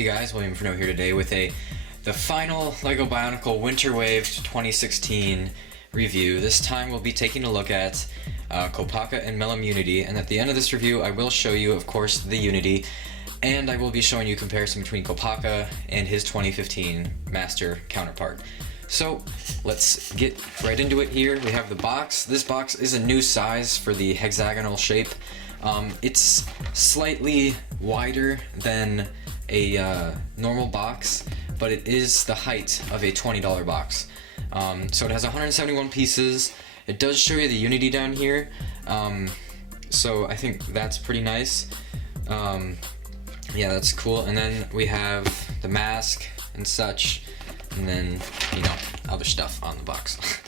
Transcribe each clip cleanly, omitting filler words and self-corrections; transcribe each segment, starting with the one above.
Hey guys, William Furno here today with the final LEGO Bionicle Winter Wave 2016 review. This time we'll be taking a look at Kopaka and Melum Unity, and at the end of this review I will show you, of course, the Unity, and I will be showing you a comparison between Kopaka and his 2015 Master counterpart. So let's get right into it here. We have the box. This box is a new size for the hexagonal shape. It's slightly wider than a normal box, but it is the height of a $20 box. So it has 171 pieces. It does show you the Unity down here, so I think that's pretty nice. Yeah, that's cool. And then we have the mask and such, and then, you know, other stuff on the box.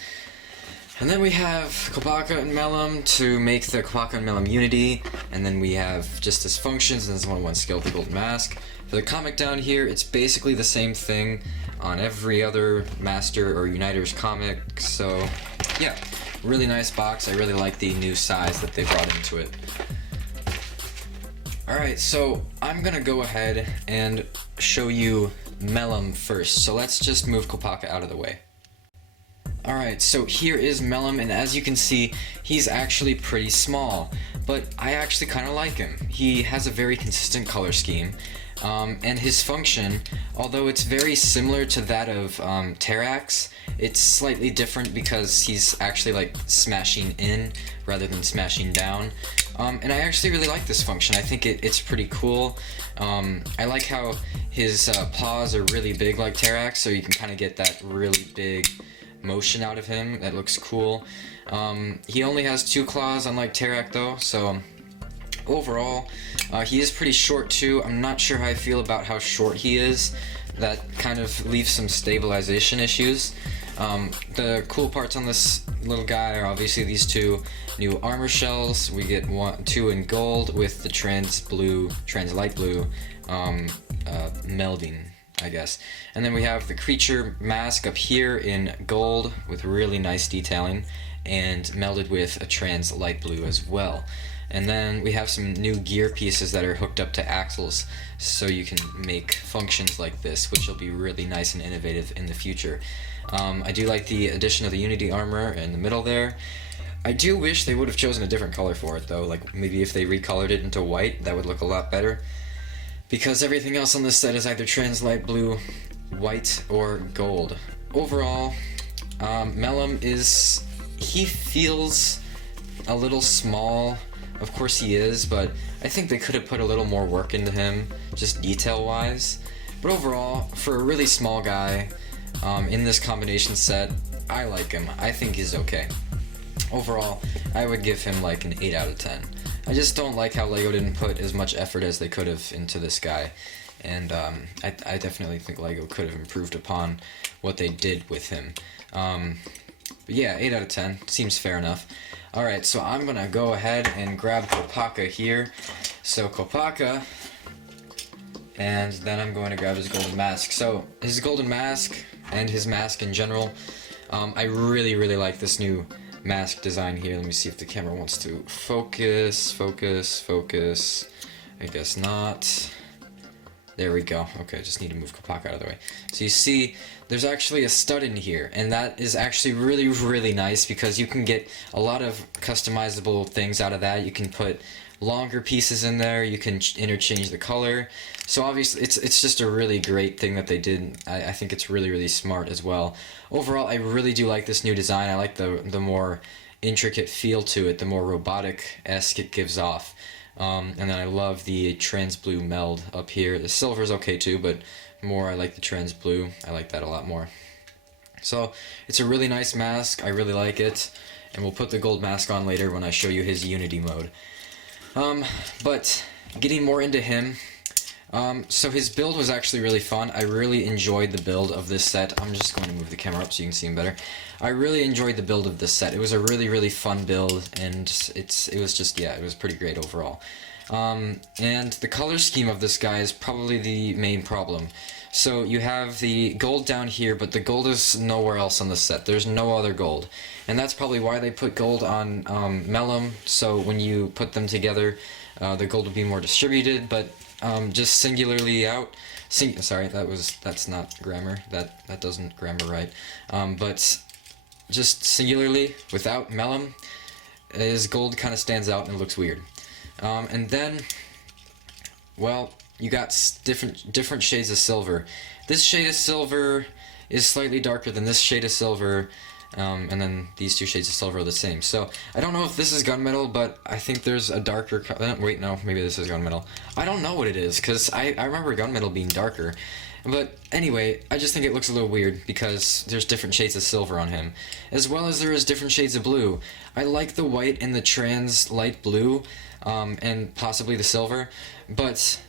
And then we have Kopaka and Melum to make the Kopaka and Melum Unity, and then we have just his functions, and this 1-1 skill with the golden mask. For the comic down here, it's basically the same thing on every other Master or Uniters comic, so yeah, really nice box. I really like the new size that they brought into it. Alright, so I'm gonna go ahead and show you Melum first, so let's just move Kopaka out of the way. Alright, so here is Melum, and as you can see, he's actually pretty small, but I actually kind of like him. He has a very consistent color scheme, and his function, although it's very similar to that of Terrax, it's slightly different because he's actually like smashing in rather than smashing down. And I actually really like this function. I think it's pretty cool. I like how his paws are really big like Terrax, so you can kind of get that really big motion out of him. That looks cool. He only has 2 claws unlike Terrax though, so overall he is pretty short too. I'm not sure how I feel about how short he is. That kind of leaves some stabilization issues. The cool parts on this little guy are obviously these 2 new armor shells. We get 2 in gold with the trans light blue melding, I guess. And then we have the creature mask up here in gold with really nice detailing and melded with a trans light blue as well. And then we have some new gear pieces that are hooked up to axles, so you can make functions like this, which will be really nice and innovative in the future. I do like the addition of the Unity armor in the middle there. I do wish they would have chosen a different color for it though, like maybe if they recolored it into white, that would look a lot better. Because everything else on this set is either trans light blue, white, or gold. Overall, Melum he feels a little small. Of course he is, but I think they could have put a little more work into him, just detail-wise. But overall, for a really small guy, in this combination set, I like him. I think he's okay. Overall, I would give him like an 8 out of 10. I just don't like how LEGO didn't put as much effort as they could have into this guy. And I definitely think LEGO could have improved upon what they did with him. But yeah, 8 out of 10. Seems fair enough. Alright, so I'm gonna go ahead and grab Kopaka here. So Kopaka, and then I'm going to grab his golden mask. So his golden mask and his mask in general, I really like this new mask design here. Let me see if the camera wants to focus. I guess not. There we go. Okay, I just need to move Kopaka out of the way. So you see, there's actually a stud in here, and that is actually really nice because you can get a lot of customizable things out of that. You can put longer pieces in there, you can interchange the color. So obviously, it's just a really great thing that they did. I think it's really smart as well. Overall, I really do like this new design. I like the more intricate feel to it, the more robotic-esque it gives off. And then I love the trans blue meld up here. The silver's okay too, but more I like the trans blue. I like that a lot more. So it's a really nice mask. I really like it. And we'll put the gold mask on later when I show you his Unity mode. But getting more into him, so his build was actually really fun. I really enjoyed the build of this set. I'm just going to move the camera up so you can see him better. I really enjoyed the build of this set. It was a really fun build, and it was just, yeah, it was pretty great overall. And the color scheme of this guy is probably the main problem. So you have the gold down here, but the gold is nowhere else on the set. There's no other gold. And that's probably why they put gold on Melum, so when you put them together, the gold would be more distributed, but just singularly out... sorry, that's not grammar. That doesn't grammar right. But just singularly, without Melum, his gold kind of stands out and it looks weird. And then, well, you got different shades of silver. This shade of silver is slightly darker than this shade of silver, and then these two shades of silver are the same. So I don't know if this is gunmetal, but I think there's a darker wait, no, maybe this is gunmetal. I don't know what it is, because I remember gunmetal being darker. But anyway, I just think it looks a little weird because there's different shades of silver on him, as well as there is different shades of blue. I like the white and the trans light blue, and possibly the silver, but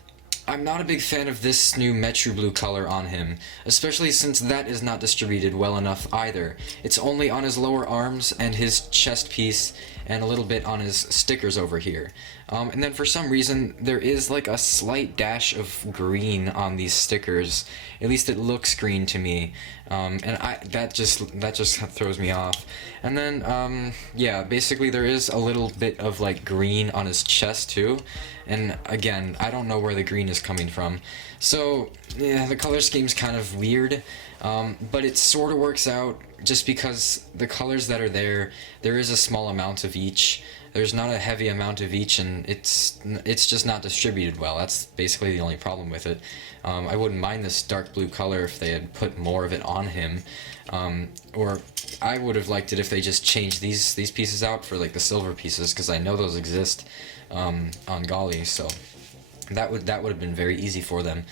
I'm not a big fan of this new Metru Blue color on him, especially since that is not distributed well enough either. It's only on his lower arms and his chest piece and a little bit on his stickers over here. And then for some reason there is like a slight dash of green on these stickers. At least it looks green to me, and that just throws me off. And then yeah, basically there is a little bit of like green on his chest too, and again, I don't know where the green is coming from. So yeah, the color scheme's kind of weird, but it sort of works out just because the colors that are there is a small amount of each. There's not a heavy amount of each, and it's just not distributed well. That's basically the only problem with it. I wouldn't mind this dark blue color if they had put more of it on him, or I would have liked it if they just changed these pieces out for like the silver pieces, because I know those exist on Golly, so that would have been very easy for them.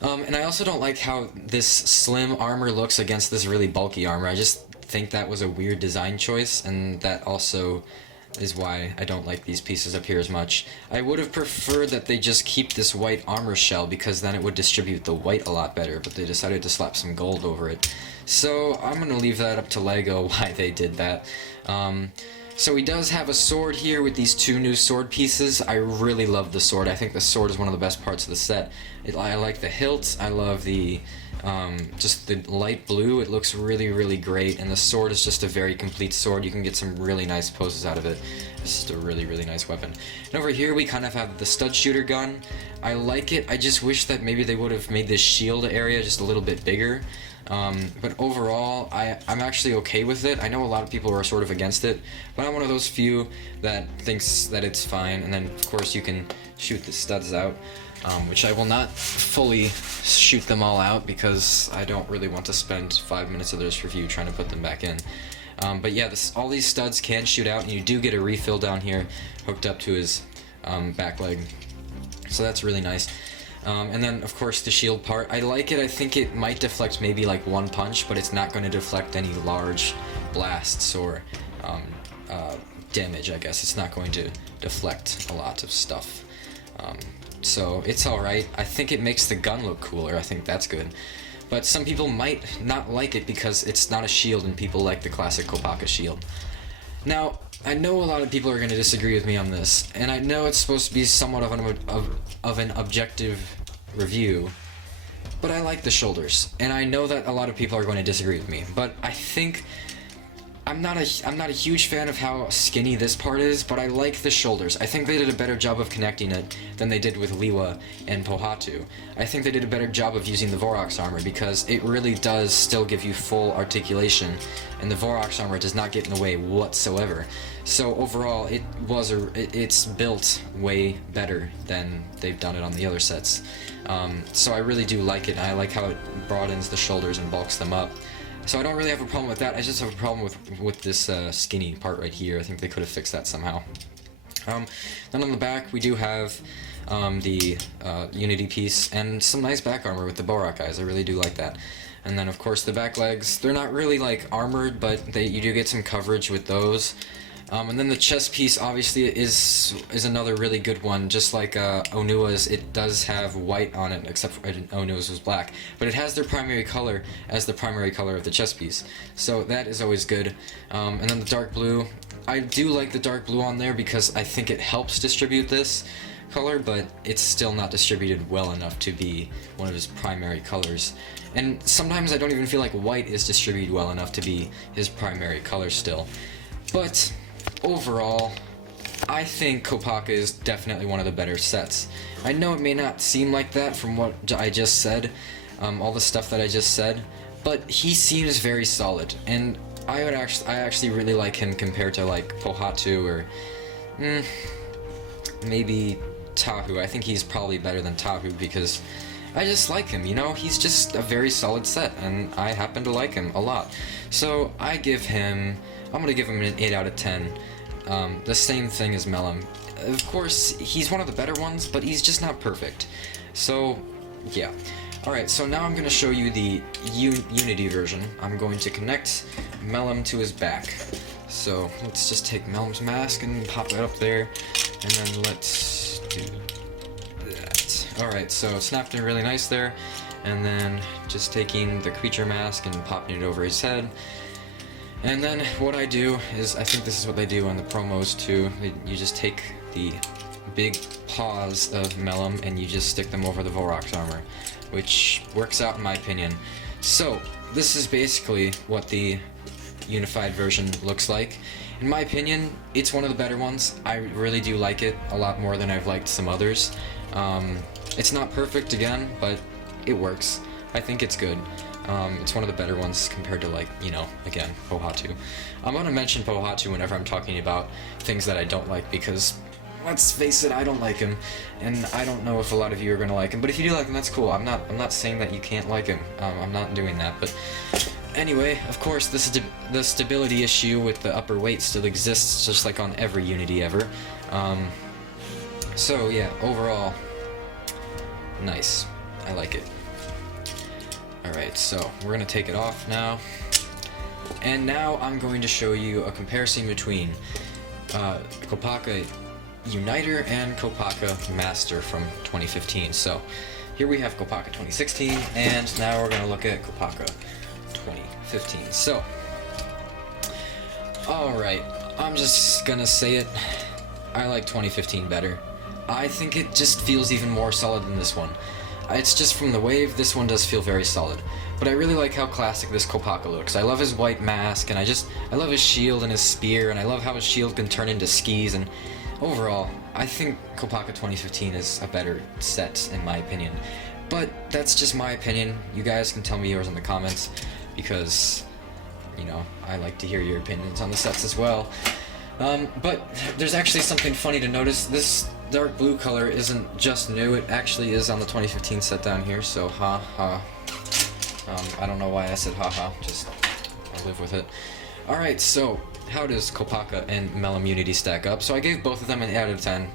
And I also don't like how this slim armor looks against this really bulky armor. I just think that was a weird design choice, and that also is why I don't like these pieces up here as much. I would have preferred that they just keep this white armor shell, because then it would distribute the white a lot better, but they decided to slap some gold over it. So I'm going to leave that up to LEGO why they did that. So he does have a sword here with these two new sword pieces. I really love the sword. I think the sword is one of the best parts of the set. I like the hilt. I love the just the light blue. It looks really, really great, and the sword is just a very complete sword. You can get some really nice poses out of it. It's just a really, really nice weapon. And over here we kind of have the stud shooter gun. I like it. I just wish that maybe they would have made this shield area just a little bit bigger. But overall, I'm actually okay with it. I know a lot of people are sort of against it, but I'm one of those few that thinks that it's fine. And then, of course, you can shoot the studs out, which I will not fully shoot them all out because I don't really want to spend 5 minutes of this review trying to put them back in. But yeah, all these studs can shoot out, and you do get a refill down here hooked up to his back leg. So that's really nice. And then, of course, the shield part. I like it. I think it might deflect maybe like one punch, but it's not going to deflect any large blasts or damage, I guess. It's not going to deflect a lot of stuff. So it's alright. I think it makes the gun look cooler. I think that's good. But some people might not like it because it's not a shield and people like the classic Kopaka shield. Now, I know a lot of people are going to disagree with me on this, and I know it's supposed to be somewhat of an objective review, but I like the shoulders, and I know that a lot of people are going to disagree with me, but I think I'm not a huge fan of how skinny this part is, but I like the shoulders. I think they did a better job of connecting it than they did with Liwa and Pohatu. I think they did a better job of using the Vorox armor because it really does still give you full articulation, and the Vorox armor does not get in the way whatsoever. So overall, it's built way better than they've done it on the other sets. So I really do like it, and I like how it broadens the shoulders and bulks them up. So I don't really have a problem with that. I just have a problem with this skinny part right here. I think they could have fixed that somehow. Then on the back we do have the Unity piece and some nice back armor with the Borak eyes. I really do like that. And then of course the back legs. They're not really like armored, but you do get some coverage with those. And then the chest piece obviously is another really good one, just like Onua's. It does have white on it, except for Onua's was black, but it has their primary color as the primary color of the chest piece, so that is always good. And then the dark blue, I do like the dark blue on there because I think it helps distribute this, color, but it's still not distributed well enough to be one of his primary colors. And sometimes I don't even feel like white is distributed well enough to be his primary color still. But overall, I think Kopaka is definitely one of the better sets. I know it may not seem like that from what I just said, all the stuff that I just said, but he seems very solid, and I actually really like him compared to like Pohatu or maybe Tahu. I think he's probably better than Tahu because I just like him, you know? He's just a very solid set, and I happen to like him a lot. So I'm gonna give him an 8 out of 10. The same thing as Melum. Of course, he's one of the better ones, but he's just not perfect. So, yeah. Alright, so now I'm gonna show you the Unity version. I'm going to connect Melum to his back. So, let's just take Melum's mask and pop it up there, and then let's do that. Alright, so it snapped in really nice there, and then just taking the creature mask and popping it over his head. And then what I do is, I think this is what they do on the promos too, you just take the big paws of Melum and you just stick them over the Vorok's armor, which works out in my opinion. So, this is basically what the unified version looks like. In my opinion, it's one of the better ones. I really do like it a lot more than I've liked some others. It's not perfect again, but it works. I think it's good. It's one of the better ones compared to, like, you know, again, Pohatu. I'm gonna mention Pohatu whenever I'm talking about things that I don't like, because, let's face it, I don't like him, and I don't know if a lot of you are gonna like him, but if you do like him, that's cool. I'm not saying that you can't like him. I'm not doing that, but anyway, of course, the stability issue with the upper weight still exists, just like on every Unity ever. So, yeah, overall, nice. I like it. Alright, so we're going to take it off now. And now I'm going to show you a comparison between Kopaka Uniter and Kopaka Master from 2015. So here we have Kopaka 2016, and now we're going to look at Kopaka 2015. So, alright, I'm just going to say it. I like 2015 better. I think it just feels even more solid than this one. It's just from the wave, this one does feel very solid. But I really like how classic this Kopaka looks. I love his white mask, and I love his shield and his spear, and I love how his shield can turn into skis, and overall, I think Kopaka 2015 is a better set, in my opinion. But that's just my opinion. You guys can tell me yours in the comments, because, you know, I like to hear your opinions on the sets as well. But there's actually something funny to notice. This dark blue color isn't just new, it actually is on the 2015 set down here, so ha. I don't know why I said haha, just I'll live with it. Alright, so how does Kopaka and Melum Unity stack up? So I gave both of them an 8 out of 10,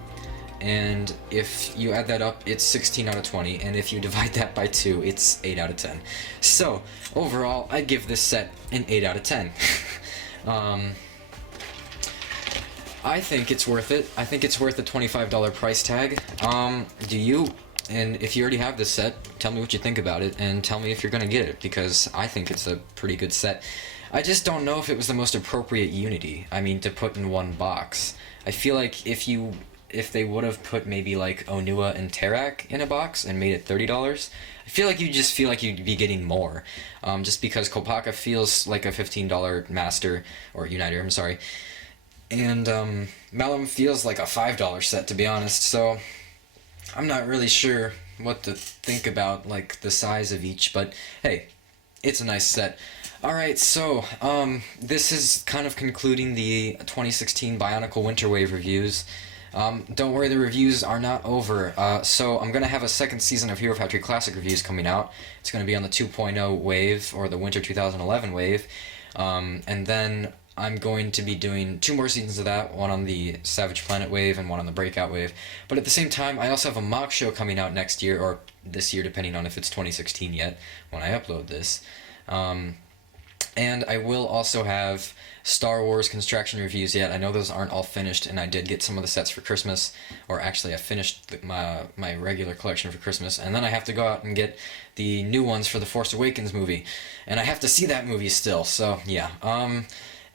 and if you add that up, it's 16 out of 20, and if you divide that by 2, it's 8 out of 10. So, overall, I give this set an 8 out of 10. I think it's worth it. I think it's worth the $25 price tag. Do you? And if you already have this set, tell me what you think about it, and tell me if you're gonna get it, because I think it's a pretty good set. I just don't know if it was the most appropriate Unity, I mean, to put in one box. I feel like if they would have put maybe like Onua and Terak in a box and made it $30, I feel like you'd be getting more. Just because Kopaka feels like a $15 Master, or Uniter, I'm sorry. And Melum feels like a $5 set, to be honest, so I'm not really sure what to think about, like, the size of each, but hey, it's a nice set. Alright, so, this is kind of concluding the 2016 Bionicle Winter Wave reviews. Don't worry, the reviews are not over. So I'm going to have a second season of Hero Factory Classic reviews coming out. It's going to be on the 2.0 wave, or the Winter 2011 wave. And then I'm going to be doing 2 more seasons of that, one on the Savage Planet wave and one on the Breakout wave. But at the same time, I also have a mock show coming out next year, or this year, depending on if it's 2016 yet, when I upload this. And I will also have Star Wars construction reviews yet. I know those aren't all finished, and I did get some of the sets for Christmas, or actually I finished my regular collection for Christmas, and then I have to go out and get the new ones for the Force Awakens movie, and I have to see that movie still, so yeah.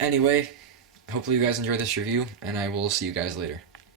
Anyway, hopefully you guys enjoyed this review, and I will see you guys later.